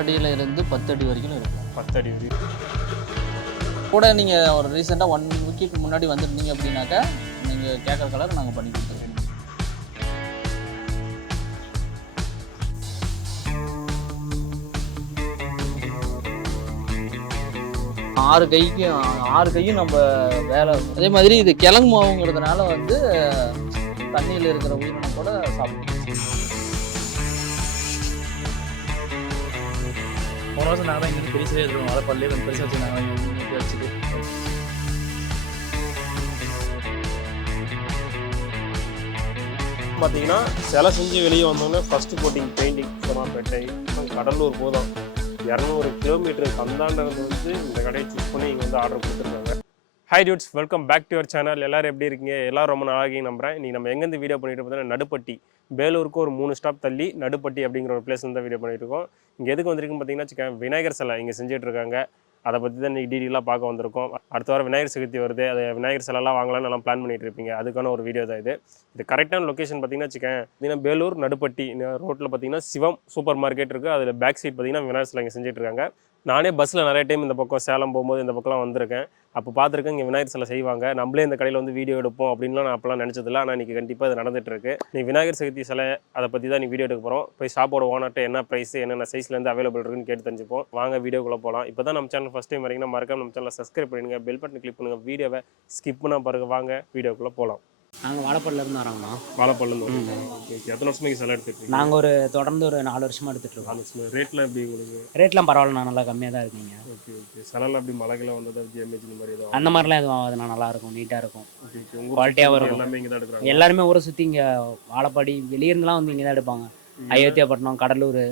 அடியில் இருந்து பத்து அடி வரைக்கும் இருக்கும். பத்து அடி வரைக்கும். கூட நீங்கள் ஒரு ரீசெண்டாக ஒன் வீக்குக்கு முன்னாடி வந்திருந்தீங்க அப்படின்னாக்கா நீங்கள் கேட்குற கலர் நாங்கள் பண்ணி கொடுத்துருவோம். ஆறு கைக்கு ஆறு கையும் நம்ம வேலை அதே மாதிரி இது கிழங்கு மாவுங்கிறதுனால வந்து தண்ணியில் இருக்கிற உயிரினம் கூட சாப்பிடும் போன வருஷம் நான் தான் இங்கே பெரிய சரியாக அதை பள்ளியே கொஞ்சம் பெருசாக வச்சு வச்சுட்டு பார்த்தீங்கன்னா சிலை செஞ்சு வெளியே வந்தோடனே ஃபஸ்ட்டு போட்டிங் பெயிண்டிங் சோமாப்பேட்டை கடலூர் போதும். இரநூறு கிலோமீட்டருக்கு அந்தாண்ட இருந்து வந்து இந்த கடையை சூஸ் பண்ணி இங்கே வந்து ஆர்டர் கொடுத்துருக்காங்க hi dudes welcome back to your channel எல்லோரும் எப்படி இருக்கீங்க? எல்லோரும் ரொம்ப நாளாகி நம்புகிறேன் இன்றைக்கி நம்ம எங்கேருந்து வீடியோ பண்ணிட்டு பார்த்தீங்கன்னா நடுப்பட்டி. வேலூருக்கு ஒரு மூணு ஸ்டாப் தள்ளி நடுப்பட்டி அப்படிங்கிற ஒரு பிளேஸ் வந்து வீடியோ பண்ணிட்டு இருக்கோம். இங்கே எதுக்கு வந்திருக்குன்னு பார்த்தீங்கன்னா விநாயகர் சிலை இங்கே செஞ்சுட்டு இருக்காங்க. அதை பற்றி தான் இன்றைக்கி டீட்டெயிலாக பார்க்க வந்திருக்கோம். அடுத்த வாரம் விநாயகர் சதுர்த்தி வருது. அது விநாயகர் சிலைலாம் வாங்கலாம்னு எல்லாம் பிளான் பண்ணிட்டு இருப்பீங்க. அதுக்கான ஒரு வீடியோ தான் இது. இது கரெக்டான லொக்கேஷன் பார்த்தீங்கன்னா வச்சுக்கேன் பார்த்தீங்கன்னா வேலூர் நடுப்பட்டி ரோட்டில் பார்த்தீங்கன்னா சிவம் சூப்பர் மார்க்கெட் இருக்குது அதில் பேக் சைட் பார்த்தீங்கன்னா விநாயகர் சிலை இங்கே செஞ்சுட்டு இருக்காங்க. நானே பஸ்ஸில் நிறைய டைம் இந்த பக்கம் சேலம் போகும்போது இந்த பக்கம்லாம் வந்திருக்கேன். அப்போ பார்த்துருக்கேன் இங்கே விநாயகர் சிலை செய்வாங்க. நம்மளே இந்த கடையில் வந்து வீடியோ எடுப்போம் அப்படின்லாம் நான் அப்போலாம் நினச்சதில்ல. ஆனால் இன்றைக்கி கண்டிப்பாக அது நடந்துட்டு இருக்கு நீ விநாயகர் சதுர்த்தி சிலை அதை பற்றி தான் நீ வீடியோ எடுக்க போகிறோம் போய் ஷாப்போட ஓனர்ட்ட என்ன ப்ரைஸ் என்னென்ன சைஸ்லேருந்து அவைலபிள் இருக்குன்னு கேட்டு தெரிஞ்சுப்போம். வாங்க வீடியோக்குள்ளே போகலாம் இப்போ தான் நம்ம சேனல் ஃபஸ்ட் டைம் வரீங்கன்னா மறக்காம நம்ம சேனலை சப்ஸ்கிரைப் பண்ணிடுங்க. பெல் பட்டன் கிளிக் பண்ணுங்கள் வீடியோவை ஸ்கிப் பண்ணால் பாருங்க. வாங்க வீடியோக்குள்ளே போகலாம் நாங்கள் வாழைப்பள்ளில இருந்து வரோங்கண்ணா வாழைப்பள்ளம் எத்தனை வருஷமா இங்கே சிலை எடுத்துட்டு நாங்கள் ஒரு தொடர்ந்து ஒரு நாலு வருஷமா எடுத்துட்டு இருக்கோம். எப்படி உங்களுக்கு? ரேட்லாம் பரவாயில்லண்ணா நல்லா கம்மியாக தான் இருக்குங்க. Okay okay. சிலைலாம் எப்படி மலைகளை வந்தது டேமேஜ் இந்த மாதிரி ஏதாவது? அந்த மாதிரிலாம் எதுவும் ஆகாதுண்ணா நல்லா இருக்கும் நீட்டாக இருக்கும். Okay okay. வரும். எல்லாமே இங்கே தான் எடுக்கிறாங்க? எல்லாருமே ஊரை சுற்றி இங்கே வாழைப்பாடி வெளியிருந்துலாம் வந்து இங்கே தான் எடுப்பாங்க அயோத்தியாப்பட்டினம் கடலூர்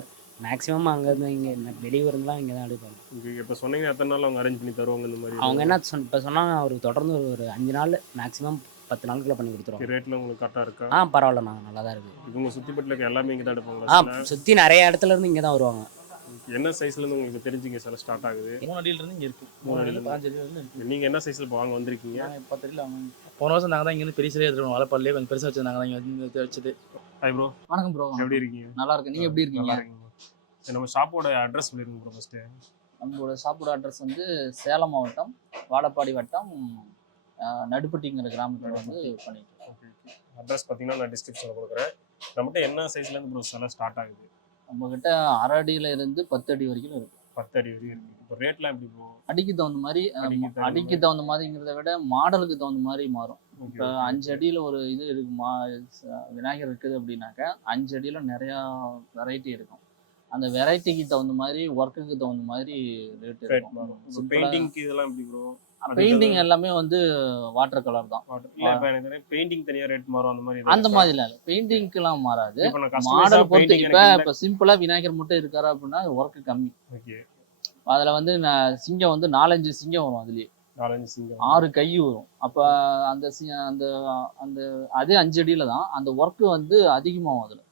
மேக்ஸிமம் அங்கேருந்து இங்கே வெளியூர்லாம் இங்கே தான் எடுப்பாங்க. ஓகே இப்போ சொன்னீங்க எத்தனை நாள் அவங்க அரேஞ்ச் பண்ணி தருவாங்க இந்த மாதிரி? அவங்க என்ன சொன்ன இப்போ சொன்னாங்க ஒரு தொடர்ந்து ஒரு ஒரு அஞ்சு நாள் மேக்ஸிமம் பத்து நாளுக்குள்ள பண்ணி கொடுத்துருவோம் ரேட்ல உங்களுக்கு கரெக்டாக இருக்கா? ஆ பரவாயில்லண்ணா நல்லா தான் இருக்குது இப்போ உங்க சுத்தி பட்டில இருக்க எல்லாமே இங்கே தான் எடுப்பாங்களா ஆ? சுற்றி நிறைய இடத்துல இருந்து இங்கே தான் வருவாங்க என்ன சைஸ்ல இருந்து உங்களுக்கு தெரிஞ்சுங்க சில ஸ்டார்ட் ஆகுது? மூணு அடியிலிருந்து இங்கே இருக்கும் மூணு அடியில் பாஞ்சு அடியிலிருந்து இருக்கு. நீங்க என்ன சைஸ்ல வாங்க வந்திருக்கீங்க? பத்து அடியில் வாங்க போன வருஷம் நாங்கள் தான் இங்கே பெரிய சரியாக இருக்கோம் அதை பல்லே கொஞ்சம் பெருசாக வச்சு நாங்கள் தான் இங்கே வச்சுட்டு ஹாய் ப்ரோ வணக்கம் ப்ரோ எப்படி இருக்கீங்க? நல்லா இருக்கு நீங்கள் எப்படி இருக்கீங்க? நல்லா இருக்கீங்க சரி, நம்ம ஷாப்போட அட்ரஸ் சொல்லிருங்க ப்ரோ ஃபர்ஸ்ட் நம்மளோட சாப்பிட அட்ரஸ் வந்து சேலம் மாவட்டம் வாடப்பாடி வட்டம் நடுப்பட்டிங்கிற கிராமத்தில் வந்து பண்ணிட்டு இருக்கோம். அட்ரஸ் பார்த்தீங்கன்னா நான் டிஸ்கிரிப்ஷனில் கொடுக்குறேன். நம்மகிட்ட என்ன சைஸ்ல இருந்து ப்ரோ சில ஸ்டார்ட் ஆகுது? நம்மக்கிட்ட அரை அடியில இருந்து பத்து அடி வரைக்கும் இருக்கு. பத்து அடி வரையும் இருக்கு. இப்போ ரேட்லாம் எப்படி ப்ரோ அடிக்கு தகுந்த மாதிரி அடிக்கு தகுந்த மாதிரிங்கிறத விட மாடலுக்கு தகுந்த மாதிரி மாறும். இப்போ அஞ்சு அடியில் ஒரு இது இருக்கு மா விநாயகர் இருக்குது அப்படின்னாக்கா அஞ்சு அடியில் நிறையா வெரைட்டி இருக்கும். அந்த வெரைட்டிக்கு தகுந்த மாதிரி ஒர்க்குக்கு தகுந்த மாதிரி ரேட் இருக்கும். பெயிண்டிங்க்கு இதெல்லாம் எப்படி ப்ரோ பெயிண்டிங் எல்லாமே வந்து வாட்டர் கலர் தான். பெயிண்டிங் தனியா ரேட் மாறும் அந்த மாதிரி அந்த மாதிரிலாம் இல்லை. மாறாது. இப்போ நான் கஸ்டமைஸா மாடல் பொறுத்து இப்போ இப்போ சிம்பிளாக விநாயகர் மட்டும் இருக்காரு அப்படின்னா ஒர்க்கு கம்மி. அதில் வந்து சிங்கம் வந்து நாலஞ்சு சிங்கம் வரும் அதுலேயே. ஆறு கை வரும். அப்போ அந்த அந்த அந்த அதே அஞ்சு அடியில் தான். அந்த ஒர்க்கு வந்து அதிகமாகும் அதில்.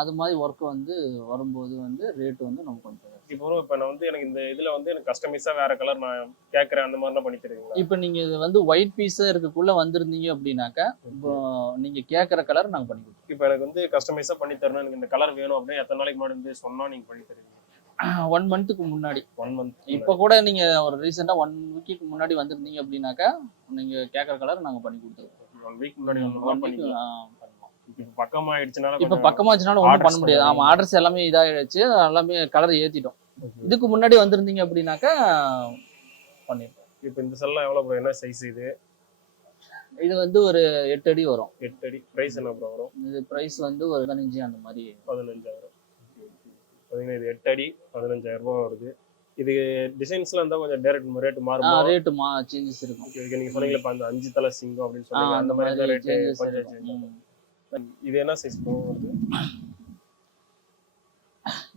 அது மாதிரி ஒர்க் வந்து வரும்போது வந்து ரேட் வந்து நமக்கு கொஞ்சம் இப்போ bro, இப்போ நான் வந்து எனக்கு இந்த இதுல வந்து எனக்கு கஸ்டமைஸா வேற கலர் நான் கேட்கறேன் அந்த மாதிரிலாம் பண்ணி தருவீங்களா? இப்போ நீங்கள் இது வந்து ஒயிட் பீஸாக இருக்கக்குள்ளே வந்திருந்தீங்க அப்படின்னாக்கா இப்போ நீங்கள் கேட்குற கலர் நாங்கள் பண்ணி கொடுப்போம் இப்போ எனக்கு வந்து கஸ்டமைஸா பண்ணி தரணும் எனக்கு இந்த கலர் வேணும் அப்படின்னா எத்தனை நாளைக்கு முன்னாடி வந்து சொன்னா நீங்க பண்ணி தருவீங்க? ஒன் மந்த்துக்கு முன்னாடி. ஒன் மந்த் இப்போ கூட நீங்கள் ஒரு ரீசெண்டாக ஒன் வீக்குக்கு முன்னாடி வந்திருந்தீங்க அப்படின்னாக்கா நீங்கள் கேட்குற கலர் நாங்கள் பண்ணி கொடுத்துருவோம். ஒன் வீக் முன்னாடி ஒன் வீக் பக்கமா ஆயிடுச்சுனால இப்போ பக்கமாச்சுனாலும் ஒன்றும் பண்ண முடியாது. பண்ணி- ஆர்டர்ஸ் எல்லாமே இதாகிடுச்சு எல்லாமே கலர் Okay. இதுக்கு முன்னாடி வந்திருந்தீங்க அப்படின்னாக்கா பண்ணிருப்போம். இப்போ இந்த செல்லாம் எவ்வளவு ப்ரோ என்ன சைஸ் இது? இது வந்து ஒரு எட்டு அடி வரும். எட்டு அடி. பிரைஸ் என்ன ப்ரோ வரும்? இது ப்ரைஸ் வந்து ஒரு பதினஞ்சு அந்த மாதிரி. பதினஞ்சாயிரம். பார்த்தீங்கன்னா இது எட்டு அடி பதினஞ்சாயிரம் ரூபாய் வருது. இது டிசைன்ஸ்லாம் இருந்தால் கொஞ்சம் டேரக்ட் ரேட் மாறுமா? ரேட்டு மா சேஞ்சஸ் இருக்கும். Okay okay. நீங்க சொன்னீங்களே இப்ப அந்த அஞ்சு தலை சிங்கம் அப்படின்னு சொன்னீங்க அந்த மாதிரி கொஞ்சம். இது என்ன சைஸ் ப்ரோ வருது?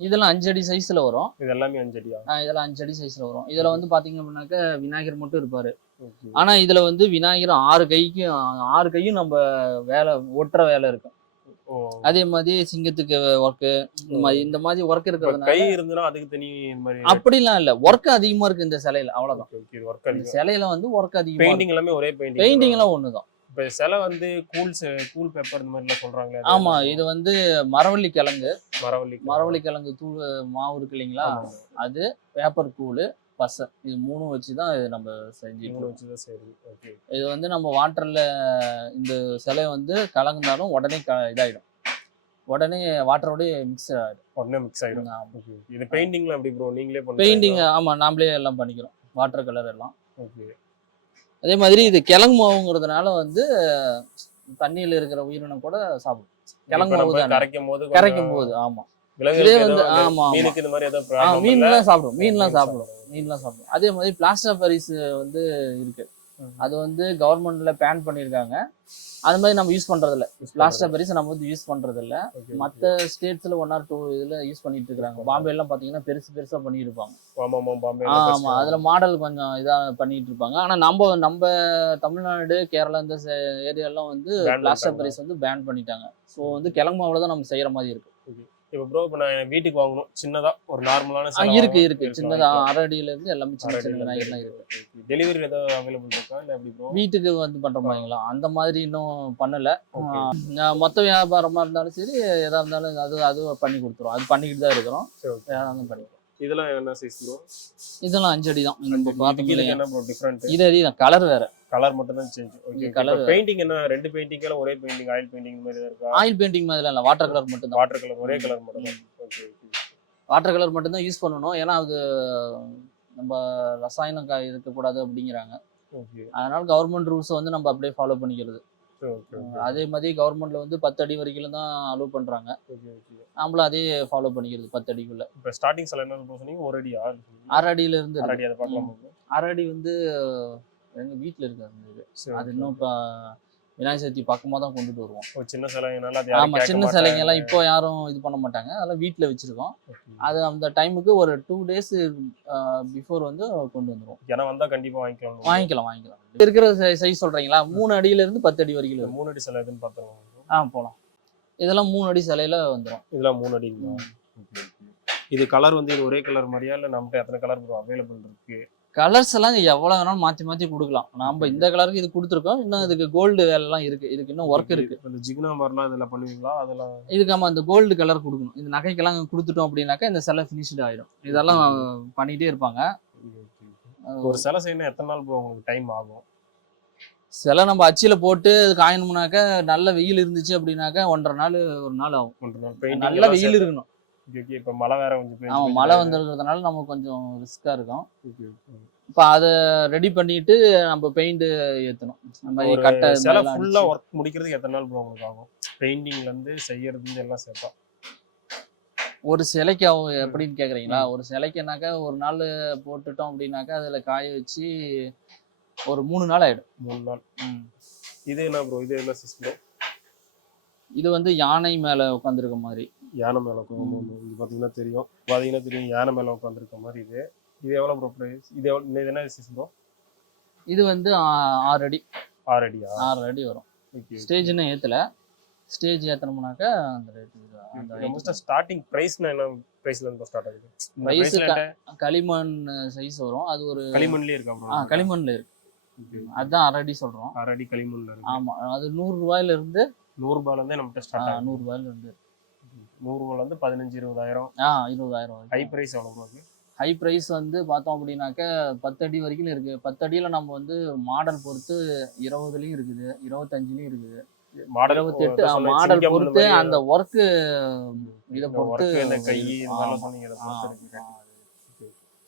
இதெல்லாம் அஞ்சு அடி சைஸ்ல வரும். இது எல்லாமே அஞ்சு அடியா? இதெல்லாம் அஞ்சு அடி சைஸ்ல வரும். இதுல வந்து பாத்தீங்க அப்படின்னாக்க விநாயகர் மட்டும் இருப்பாரு. ஆனா இதுல வந்து விநாயகர் ஆறு கைக்கு ஆறு கையும் நம்ம வேலை ஒட்டுற வேலை இருக்கும். அதே மாதிரி சிங்கத்துக்கு ஒர்க்கு இந்த மாதிரி இந்த மாதிரி ஒர்க் இருக்கிறதுனால கை இருந்துனா அதுக்கு தனி இந்த மாதிரி அப்படிலாம் இல்ல. ஒர்க் அதிகமா இருக்கு இந்த சிலையில அவ்வளவுதான். சிலையில வந்து ஒர்க் அதிகமா பெயிண்டிங் எல்லாமே ஒரே பெயிண்டிங் பெயிண்டிங் எல்லாம் ஒண்ணுதான். இப்போ சிலை வந்து கூல் கூல் பேப்பர் இந்த மாதிரிலாம் சொல்றாங்களே அது ஆமா என்ன? இது வந்து மரவள்ளி கிழங்கு. மரவள்ளி மரவள்ளி கிழங்கு தூள் மாவு இருக்கு இல்லைங்களா. அது பேப்பர் தூள் பசை. இது மூணும் வச்சு தான் இது நம்ம செஞ்சுட்டு இவங்க இருக்கோம். வச்சுதான் சரி ஓகே இது வந்து நம்ம வாட்டர்ல இந்த சிலை வந்து கலந்தாலும் உடனே க இதாயிடும். உடனே வாட்டரோடய மிக்ஸ் ஆகிடும் உடனே மிக்ஸ் ஆயிடும். ஓகே இது பெயிண்டிங்ல எப்படி ப்ரோ நீங்களே பெயிண்டிங் ஆமா நாமளே எல்லாம் பண்ணிக்கிறோம். வாட்டர் கலர் எல்லாம். ஓகே அதே மாதிரி இது கிழங்கு மாவுங்கிறதுனால வந்து தண்ணியில இருக்கிற உயிரினம் கூட சாப்பிடும். கிழங்கு மாவு தானே. கரைக்கும் போது கரைக்கும் போது ஆமா இதே வந்து ஆமா, problem இல்ல. மீன்லாம் சாப்பிடும். மீன்லாம் மீன் சாப்பிடும். மீன்லாம் சாப்பிடும். அதே மாதிரி பிளாஸ்டர் பரிஸ் வந்து இருக்கு. அது வந்து கவர்மெண்ட்ல பேன் பண்ணியிருக்காங்க அது மாதிரி நம்ம யூஸ் பண்றது இல்ல பிளாஸ்டர். பரிஸ் நம்ம வந்து யூஸ் பண்றது இல்ல மத்த ஸ்டேட்ஸ்ல ஒன் ஆர் டூ இதுல யூஸ் பண்ணிட்டு இருக்காங்க பாம்பே எல்லாம் பாத்தீங்கன்னா பெருசு பெருசா பண்ணியிருப்பாங்க. ஆமா அதுல மாடல் கொஞ்சம் இதா பண்ணிட்டு இருப்பாங்க ஆனா நம்ம நம்ம தமிழ்நாடு கேரளா இந்த ஏரியாலாம் வந்து Ban பிளாஸ்டர். பரிஸ் வந்து பேன் பண்ணிட்டாங்க. ஸோ வந்து கிழங்கு மாவுல தான் நம்ம செய்யற மாதிரி இருக்கு. இப்போ ப்ரோ இப்போ நான் வீட்டுக்கு வாங்கணும். சின்னதா ஒரு நார்மலான இருக்கு இருக்கு. சின்னதா வாங்கிக்கலாம். அரை அடியில இருந்து எல்லாமே சின்ன சின்ன விநாயகர்லாம் இருக்கு. டெலிவரி ஏதாவது அவைலபிள் இருக்கா? இல்ல எப்படி ப்ரோ வீட்டுக்கு வந்து பண்ற மாதிரிங்களா அந்த மாதிரி இன்னும் பண்ணல. மொத்த வியாபாரமா இருந்தாலும் சரி எதா இருந்தாலும் அது அது பண்ணி கொடுத்துரும். அது பண்ணிக்கிட்டு தான் இருக்கிறோம். சரி இதெல்லாம் என்ன சைஸ் ப்ரோ இதெல்லாம் அஞ்சு அடி. தான் நம்ம இல்லையா? என்ன ப்ரோ டிஃபரெண்ட் இது அடி தான் கலர் வேற கலர் மட்டும் தான் சேஞ்ச் ஓகே கலர் பெயிண்டிங் என்ன? ரெண்டு பெயிண்டிங் ஒரே பெயிண்டிங் ஆயில் பெயிண்டிங் மாதிரி இருக்கா? ஆயில் பெயிண்டிங் மாதிரிலாம் இல்லை. வாட்டர் கலர் மட்டும் தான் வாட்டர் கலர் ஒரே கலர் மட்டும் தான் ஓகே வாட்டர் கலர் மட்டும் தான் யூஸ் பண்ணணும். ஏன்னா அது நம்ம ரசாயனம் இருக்கக்கூடாது அப்படிங்கிறாங்க. ஓகே அதனால கவர்மெண்ட் ரூல்ஸை வந்து நம்ம அப்படியே ஃபாலோ பண்ணிக்கிறது. அதே மாதிரி கவர்மெண்ட்ல வந்து பத்து அடி வரைக்கும் தான் அலோவ் பண்றாங்க நம்மளும் அதே ஃபாலோ பண்ணிக்கிறது பத்து அடிக்குள்ள இப்போ ஸ்டார்டிங் சில என்ன சொன்னீங்க ஒரு அடியா அரை அடியில இருந்து அரை. அடி அதை பார்க்கலாம். அரை அடி வந்து எங்க வீட்ல இருக்கு அந்த இது சரி, அது. இன்னும் இப்போ விநாயகர் சதுர்த்தி பக்கமா தான் கொண்டுட்டு வருவோம். சின்ன சிலைங்கனால அது யாரும் ஆமா கேட்க சின்ன மாட்டாங்க. சிலைங்க எல்லாம் இப்போ யாரும் இது பண்ண மாட்டாங்க. அதெல்லாம் வீட்ல வச்சிருக்கோம். அது அந்த டைமுக்கு ஒரு டூ டேஸ் பிஃபோர் வந்து கொண்டு வந்துருவோம். ஏன்னா வந்தா கண்டிப்பா வாங்கிக்கலாம். வாங்கிக்கலாம் வாங்கிக்கலாம். இருக்கிற சைஸ் சொல்றீங்களா? மூணு அடியில இருந்து பத்து அடி வரைக்கும் மூணு அடி சிலை எதுன்னு பார்த்துருவோம். ஆ போலாம். இதெல்லாம் மூணு அடி சிலையில வந்துடும் இதெல்லாம் மூணு அடிங்களா? இது கலர் வந்து இது ஒரே கலர் மாதிரியா? இல்ல நம்மகிட்ட எத்தனை கலர் அவைலபிள் இருக்கு? கலர்ஸ் எல்லாம் எவ்வளவு வேணாலும் மாத்தி மாத்தி கொடுக்கலாம். நம்ம இந்த கலருக்கு இது கொடுத்துருக்கோம். இன்னும் இதுக்கு கோல்டு வேலைலாம் இருக்கு. இதுக்கு இன்னும் ஒர்க் இருக்கு. இந்த ஜிக்னா மாதிரிலாம் இதுல பண்ணுவீங்களா? அதெல்லாம் இதுக்கு நம்ம அந்த கோல்டு கலர் கொடுக்கணும். இந்த நகைக்கெல்லாம் கொடுத்துட்டோம் அப்படின்னாக்கா இந்த சிலை ஃபினிஷ்டு ஆயிடும் இதெல்லாம் பண்ணிட்டே இருப்பாங்க. ஒரு சிலை செய்யணும் எத்தனை நாள் உங்களுக்கு டைம் ஆகும்? சிலை நம்ம அச்சில போட்டு காயணும்னாக்கா நல்ல வெயில் இருந்துச்சு அப்படின்னாக்கா ஒன்றரை நாள் ஒரு நாள் ஆகும். நல்ல வெயில் இருக்கணும். இப்போ மழை வேற கொஞ்சம் பெஞ்சு ஆமா பெஞ்சு மழை. வந்துருக்கிறதுனால நமக்கு கொஞ்சம் ரிஸ்கா இருக்கும். இப்போ அதை ரெடி பண்ணிட்டு நம்ம பெயிண்ட் ஏத்தணும். அந்த மாதிரி ஒரு கட்டை சிலை மாதிரிலாம் ஃபுல்லா அடிச்சு. ஒர்க் முடிக்கிறதுக்கு எத்தனை நாள் ப்ரோ உங்களுக்கு ஆகும்? பெயிண்டிங்ல இருந்து செய்யறது இருந்து எல்லாம் சேர்த்தா ஒரு சிலைக்கு ஆகும் எப்படின்னு கேக்குறீங்களா? ஒரு சிலைக்குனாக்கா ஒரு நாள் போட்டுட்டோம் அப்படின்னாக்கா அதுல காய வச்சு ஒரு மூணு நாள் ஆயிடும். மூணு நாள். இது என்ன ப்ரோ இது என்ன சிஸ்டம் இது வந்து யானை மேல உட்காந்துருக்க மாதிரி. யானை மேல இது பாத்தீங்கன்னா தெரியும். பாத்தீங்கன்னா தெரியும் யானை மேல உட்காந்துருக்க மாதிரி இது. இது எவ்வளவு ப்ரோ ப்ரைஸ் இது எவ்வளவு இது என்ன சிஸ் ப்ரோ இது வந்து ஆறு அடி. ஆறு அடியா? ஆறு அடி வரும். ஸ்டேஜ்னு ஏத்தல. ஸ்டேஜ் ஏத்தனோம்னாக்கா அந்த ரேட் ஸ்டார்டிங் பிரைஸ்னா என்ன? பிரைஸ்ல இருந்து ஸ்டார்ட் ஆகுது. என்கிட்ட களிமண் சைஸ் வரும். அது ஒரு களிமண்லயே இருக்கா ஆ களிமண்ல இருக்கு. அதுதான் அரை அடி சொல்றோம். ஆறு அடி களிமண்ல இருக்கு. ஆமா. அது நூறு ரூபாயில இருந்து நூறு ரூபாயில இருந்தே ஆ, ஸ்டார்ட் ஆகுது. நூறு ரூபாயில இருந்து நூறு ரூபாயில இருந்து பதினஞ்சு இருபதாயிரம். ஆ இருபதாயிரம் ஹை பிரைஸ் இருக்கு ஹை ப்ரைஸ் வந்து பார்த்தோம் அப்படின்னாக்க பத்து அடி வரைக்கும் இருக்கு. பத்து அடியில நம்ம வந்து மாடல் பொறுத்து இருபதுலயும் இருக்குது இருபத்தஞ்சுலயும் இருக்குது. மாடல் இருபத்தெட்டு மாடல் பொறுத்து அந்த ஒர்க்கு இதை பொறுத்து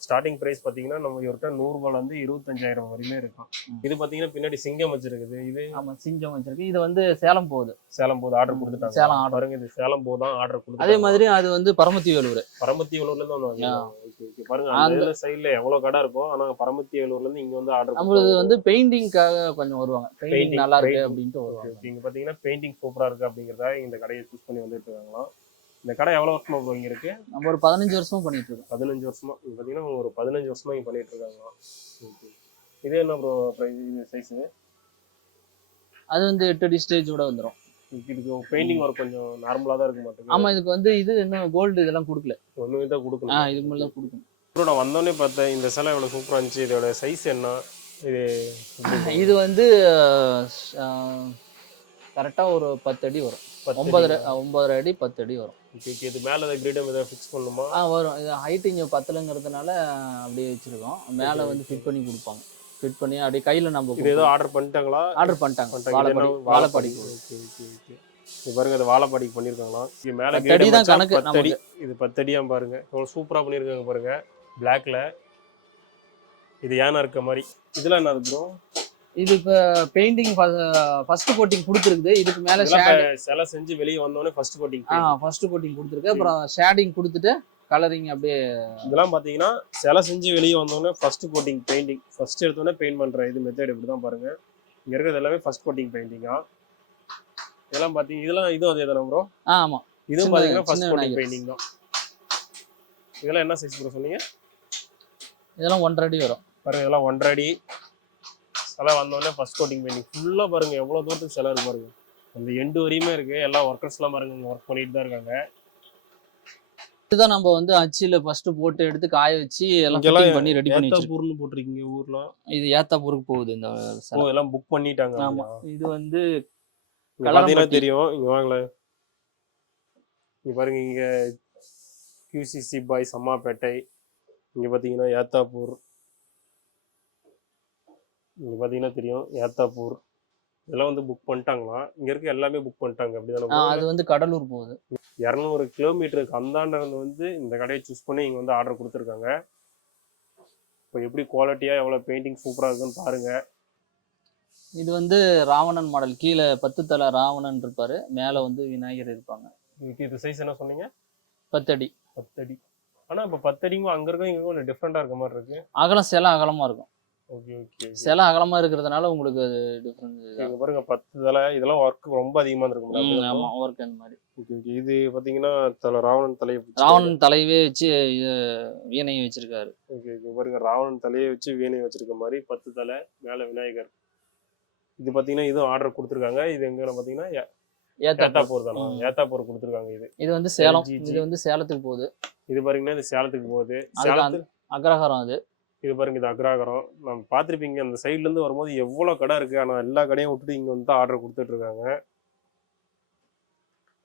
ஸ்டார்டிங் பிரைஸ் பாத்தீங்கன்னா நம்ம இவர்கிட்ட நூறு ரூபாயில இருந்து இருபத்தஞ்சாயிரம் வரையுமே இருக்கும். இது பாத்தீங்கன்னா பின்னாடி சிங்கம் வச்சிருக்குது. இது ஆமா சிங்கம் வச்சிருக்கு. இது வந்து சேலம் போகுது. சேலம் போது ஆர்டர் கொடுத்துட்டாங்க. சேலம். பாருங்க இது சேலம் போதான் ஆர்டர் கொடுத்து அதே மாதிரி அது வந்து பரமத்தி வேலூர் பரமத்தி வேலூர்ல இருந்து ஓகே பாருங்க அந்த- சைடுல எவ்வளவு கடை இருக்கும் ஆனா பரமத்தி வேலூர்ல இருந்து இங்க வந்து ஆர்டர் நம்மளது வந்து பெயிண்டிங்காக கொஞ்சம் வருவாங்க. பெயிண்டிங் நல்லா இருக்கு. அப்படின்ட்டு வருவாங்க. இங்க பாத்தீங்கன்னா பெயிண்டிங் சூப்பரா இருக்கு அப்படிங்கறதா இந்த கடையை சூஸ் பண்ணி வந்துட்டு இருக்காங்களாம். இந்த கடை எவ்வளவு வருஷமா bro இங்க இருக்கு? நம்ம ஒரு பதினஞ்சு வருஷமா பண்ணிட்டு இருக்கோம். பதினஞ்சு வருஷமா? இங்க பாத்தீங்கன்னா ஒரு பதினஞ்சு வருஷமா இங்க பண்ணிட்டு இருக்காங்களாம் Okay. இது என்ன ப்ரோ பிரைஸ் இது சைஸ் அது வந்து எட்டு அடி ஸ்டேஜோட வந்துடும் இதுக்கு பெயிண்டிங் ஒர்க் கொஞ்சம் நார்மலா தான் இருக்க மாட்டேங்குது. ஆமா இதுக்கு வந்து இது இன்னும் கோல்டு இதெல்லாம் கொடுக்கல. ஒண்ணுமே தான் ஆ கொடுக்கணும் இதுக்கு மேல தான் கொடுக்கணும். ப்ரோ நான் வந்தோடனே பார்த்தேன் இந்த சிலை எவ்வளவு சூப்பரா இருந்துச்சு இதோட சைஸ் என்ன? இது இது வந்து கரெக்டாக ஒரு பத்து அடி வரும். ஒன்பதரை? ஒன்பதரை அடி பத்து அடி வரும். ஓகே ஓகே இது மேலே அதை கிரீடம் எதாவது ஃபிக்ஸ் பண்ணணுமா ஆ வரும். இது ஹைட் இங்கே பத்தலைங்கிறதுனால அப்படியே வச்சிருக்கோம். மேலே வந்து. ஃபிட் பண்ணி கொடுப்பாங்க. ஃபிட் பண்ணி அப்படியே கையில் நம்ம இது ஏதோ ஆர்டர் பண்ணிட்டாங்களா? ஆர்டர் பண்ணிட்டாங்க. Vazhapadi. Vazhapadi. Okay okay okay இது பாருங்க இது வாழைப்பாடிக்கு பண்ணியிருக்காங்களா இது மேலே அடி தான் கணக்கு பத்து அடி நமக்கு. இது பத்து அடியா பாருங்க எவ்வளோ சூப்பராக பண்ணியிருக்காங்க பாருங்க. பிளாக்ல இது யானை இருக்க மாதிரி. இதெல்லாம் என்ன ப்ரோ இது இப்போ பெயிண்டிங் ஃபர்ஸ்ட் கோட்டிங் கொடுத்துருக்குது. இதுக்கு மேலே சிலை செஞ்சு வெளியே வந்தோடனே ஃபர்ஸ்ட் கோட்டிங் ஆ ஃபர்ஸ்ட் கோட்டிங் கொடுத்துருக்கு. அப்புறம் ஷேடிங் கொடுத்துட்டு கலரிங் அப்படியே இதெல்லாம் பார்த்தீங்கன்னா சிலை செஞ்சு வெளியே வந்தோடனே ஃபர்ஸ்ட் கோட்டிங் பெயிண்டிங் ஃபர்ஸ்ட் எடுத்தோடனே பெயிண்ட் பண்ற இது மெத்தட் இப்படி தான் பாருங்க. இங்க இருக்கிறது எல்லாமே ஃபர்ஸ்ட் கோட்டிங் பெயிண்டிங்கா இதெல்லாம் பார்த்தீங்க இதெல்லாம் இதுவும் அதே தானே ப்ரோ ஆமாம் இதுவும் பார்த்தீங்கன்னா ஃபர்ஸ்ட் கோட்டிங். பெயிண்டிங் தான். இதெல்லாம் என்ன சைஸ் ப்ரோ சொன்னீங்க? இதெல்லாம் ஒன்றரை அடி வரும். பாருங்க இதெல்லாம் ஒன்றரை அடி. சிலை வந்தோடனே ஃபர்ஸ்ட் கோட்டிங் பெயிண்டிங் ஃபுல்லாக பாருங்க எவ்வளோ தூரத்துக்கு சிலை இருக்கு பாருங்க. அந்த எண்டு வரையுமே இருக்கு. எல்லா ஒர்க்கர்ஸ்லாம் பாருங்க இங்கே ஒர்க் பண்ணிட்டு தான் இருக்காங்க. இதுதான் நம்ம வந்து அச்சில ஃபர்ஸ்ட் போட்டு எடுத்து காய வச்சு எல்லாம் பண்ணி ரெடி பண்ணி வச்சிருக்கோம். ஏத்தாப்பூர்னு போட்டிருக்கீங்க ஊர்ல? இது ஏத்தாப்பூருக்கு போகுது இந்த ஓ. எல்லாம் புக் பண்ணிட்டாங்க ஆமா. இது வந்து கலரம்பட்டி. தெரியும். இங்க வாங்களேன் இங்க பாருங்க இங்க QCC பாய்ஸ் அம்மாப்பேட்டை. இங்க பாத்தீங்கன்னா ஏத்தாப்பூர். இங்க பாத்தீங்கன்னா தெரியும் ஏத்தாப்பூர். இதெல்லாம் வந்து புக் பண்ணிட்டாங்களாம். இங்க இருக்க எல்லாமே புக் பண்ணிட்டாங்க. அப்படிதானே அது வந்து கடலூர் போகுது. இரநூறு கிலோமீட்டருக்கு அந்தாண்ட வந்து இந்த கடையை சூஸ் பண்ணி இங்க வந்து ஆர்டர் கொடுத்துருக்காங்க. இப்போ எப்படி குவாலிட்டியா எவ்வளவு பெயிண்டிங் சூப்பரா இருக்குன்னு பாருங்க. இது வந்து ராவணன் மாடல் கீழே பத்து தலை ராவணன் இருப்பாரு. மேல வந்து விநாயகர் இருப்பாங்க. இதுக்கு இது சைஸ் என்ன சொன்னீங்க? பத்தடி. பத்தடி. ஆனா இப்ப பத்தடிக்கும் அங்க இருக்கும் இங்க கொஞ்சம் டிஃப்ரெண்டா இருக்க மாதிரி இருக்கு. அகலம் சிலை அகலமா இருக்கும். சிலை அகலமா இருக்கிறதுனால உங்களுக்கு அது டிஃப்ரெண்ட் பாருங்க பத்து தலை இதெல்லாம் ஒர்க் ரொம்ப அதிகமா இருக்கும் ஆமா ஒர்க் அந்த மாதிரி. Okay okay. இது பாத்தீங்கன்னா தலை ராவணன் தலையை ராவணன் தலையவே வச்சு இது வீணையை வச்சிருக்காரு. Okay okay. பாருங்க ராவணன் தலையை வச்சு வீணை வச்சிருக்க மாதிரி பத்து தலை மேல விநாயகர். இது பாத்தீங்கன்னா இதுவும் ஆர்டர் கொடுத்துருக்காங்க. இது எங்க பாத்தீங்கன்னா ஏத்தாப்பூர். தானே. ஏத்தாப்பூர் கொடுத்துருக்காங்க இது. இது வந்து சேலம். இது வந்து சேலத்துக்கு போகுது. இது பாருங்கன்னா இது சேலத்துக்கு போகுது. அக்ரஹாரம் அது. இது பாருங்க இது அக்ராகரம். நம்ம பார்த்துருப்பீங்க அந்த சைட்லேருந்து வரும்போது எவ்வளோ கடை இருக்குது ஆனால் எல்லா கடையும் விட்டுட்டு இங்கே வந்து ஆர்டர் கொடுத்துட்டு இருக்காங்க.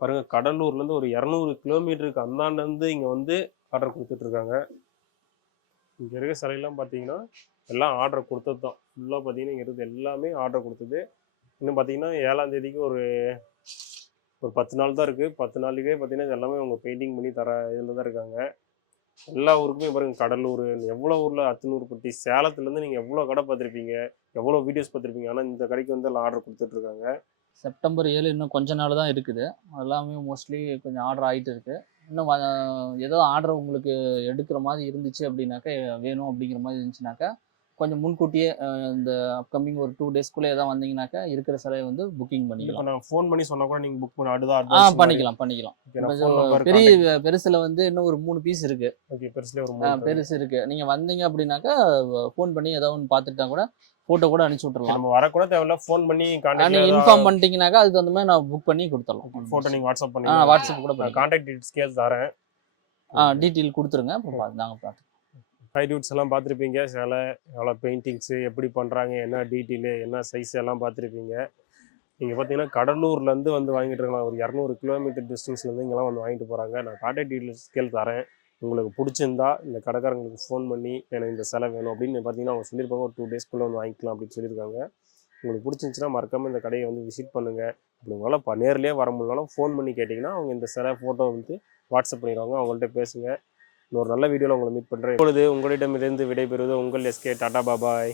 பாருங்க ஒரு இரநூறு கிலோமீட்டருக்கு அந்தாண்டேருந்து இங்கே வந்து ஆர்டர் கொடுத்துட்ருக்காங்க இங்கே இருக்க சிலையெல்லாம் பார்த்தீங்கன்னா எல்லாம் ஆர்டர் கொடுத்தது தான். ஃபுல்லாக பார்த்தீங்கன்னா இங்கே இருக்கிறது எல்லாமே ஆர்டர் கொடுத்தது. இன்னும் பார்த்தீங்கன்னா ஏழாம் தேதிக்கு ஒரு ஒரு பத்து நாள் தான் இருக்குது பத்து நாளுக்கே பார்த்தீங்கன்னா இது எல்லாமே அவங்க பெயிண்டிங் பண்ணி தர இதில் தான் இருக்காங்க. எல்லா ஊருக்குமே பாருங்க கடலூர் எவ்வளோ ஊரில் அத்தனூர்பட்டி சேலத்துலேருந்து நீங்கள் எவ்வளோ கடை பார்த்துருப்பீங்க எவ்வளோ வீடியோஸ் பார்த்துருப்பீங்க ஆனால் இந்த கடைக்கு வந்து எல்லாம் ஆர்டர் கொடுத்துட்ருக்காங்க செப்டம்பர் ஏழு இன்னும் கொஞ்ச நாள் தான் இருக்குது. எல்லாமே மோஸ்ட்லி கொஞ்சம் ஆர்டர் ஆகிட்டு இருக்குது இன்னும் ஏதோ ஆர்டர் உங்களுக்கு எடுக்கிற மாதிரி இருந்துச்சு அப்படின்னாக்கா வேணும் அப்படிங்கிற மாதிரி இருந்துச்சுனாக்கா கொஞ்சம் முன்கூட்டியே இந்த அப்கமிங் ஒரு டூ டேஸ்க்குள்ளே ஏதாவது வந்தீங்கன்னாக்கா இருக்கிற சிலையை வந்து புக்கிங் பண்ணிக்கலாம். நான் ஃபோன் பண்ணி சொன்னா கூட நீங்கள் புக் பண்ண அடுத்த ஆ. பண்ணிக்கலாம் பண்ணிக்கலாம். பெரிய பெருசுல வந்து இன்னும் ஒரு மூணு பீஸ் இருக்கு. okay, பெருசுல ஒரு. பெருசு இருக்கு. நீங்க வந்தீங்க அப்படின்னாக்கா ஃபோன் பண்ணி ஏதாவது ஒன்று பார்த்துட்டா கூட போட்டோ கூட அனுப்பிச்சு விட்டுறலாம். நம்ம வரக்கூட தேவையில்ல. ஃபோன் பண்ணி நீங்க கான்டாக்ட் இன்ஃபார்ம் பண்ணிட்டீங்கன்னாக்கா அதுக்கு தகுந்த மாதிரி நான் புக் பண்ணி கொடுத்துடலாம் ஃபோட்டோ நீங்கள் வாட்ஸ்அப் பண்ணி வாட்ஸ்அப் கூட கான்டாக்ட் டீட்டெயில்ஸ் கேஸ் தரேன். ஆ டீட்டெயில் கொடுத்துருங்க. அப்புறம் நாங்கள் பார்த்து ஹை எல்லாம் பார்த்துருப்பீங்க. சிலை எவ்வளோ பெயிண்டிங்ஸு எப்படி பண்ணுறாங்க என்ன டீட்டெயிலு என்ன சைஸ் எல்லாம் பார்த்துருப்பீங்க. நீங்கள் பார்த்தீங்கன்னா கடலூர்லேருந்து வந்து வாங்கிட்டு இருக்கலாம். ஒரு இரநூறு கிலோமீட்டர் டிஸ்டன்ஸ்லேருந்து இங்கெல்லாம் வந்து வாங்கிட்டு போகிறாங்க நான் கான்டாக்ட் டீட்டெயில்ஸ் கேள் தரேன். உங்களுக்கு பிடிச்சிருந்தா இந்த கடைக்காரங்களுக்கு ஃபோன் பண்ணி எனக்கு இந்த செலை வேணும் அப்படின்னு பார்த்தீங்கன்னா அவங்க சொல்லியிருப்பாங்க. ஒரு டூ டேஸ்க்குள்ளே வந்து வாங்கிக்கலாம் அப்படின்னு சொல்லியிருக்காங்க. உங்களுக்கு பிடிச்சிருந்துச்சின்னா மறக்காமல் இந்த கடையை வந்து விசிட் பண்ணுங்கள் அப்படி உங்களால் இப்போ நேர்லேயே வர முடியலனாலும் ஃபோன் பண்ணி கேட்டிங்கன்னா அவங்க இந்த சிலை ஃபோட்டோ வந்து வாட்ஸ்அப் பண்ணிடுவாங்க. அவங்கள்ட்ட பேசுங்கள் இன்னொரு நல்ல வீடியோவில் உங்களை மீட் பண்ணுறேன் இப்பொழுது உங்களிடமிருந்து விடைபெறுவது உங்கள் எஸ்கே டாடா பாபாய்.